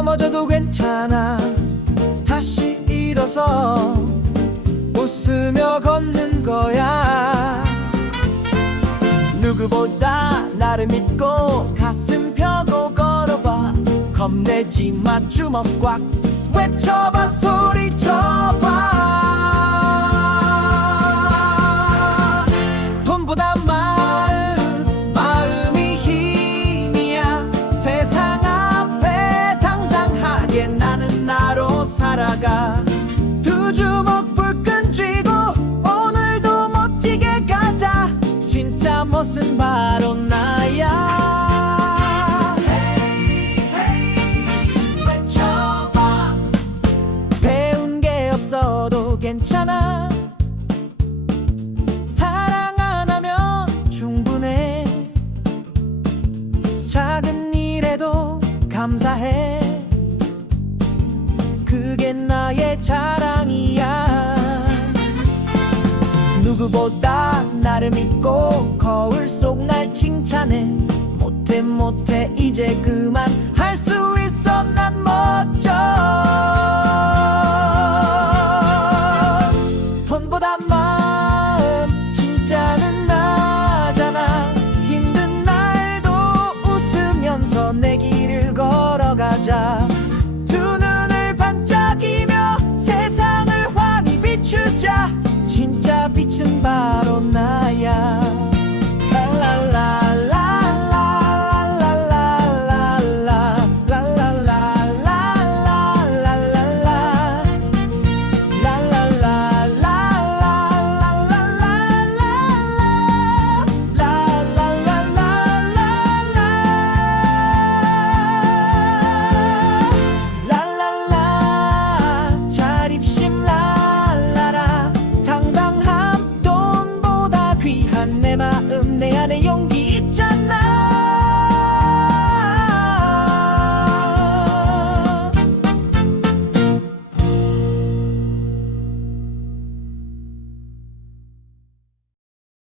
넘어져도 괜찮아. 다시 일어서 웃으며 걷는 거야. 누구보다 나를 믿고 가슴 펴고 걸어봐. 겁내지 마 주먹 꽉 외쳐봐 소리쳐봐 살아가 두 주먹 불끈 쥐고 오늘도 멋지게 가자. 진짜 멋은 바로 나야. 배운 게 없어도 괜찮아. 사랑 안 하면 충분해. 작은 일에도 감사해 그게 나의 자랑이야. 누구보다 나를 믿고 거울 속 날 칭찬해. 못해 못해 이제 그만 할 수 있어 난 멋져. 돈보다 마음 진짜는 나잖아. 힘든 날도 웃으면서 내 길을 걸어가자 한 내 마음 내 안에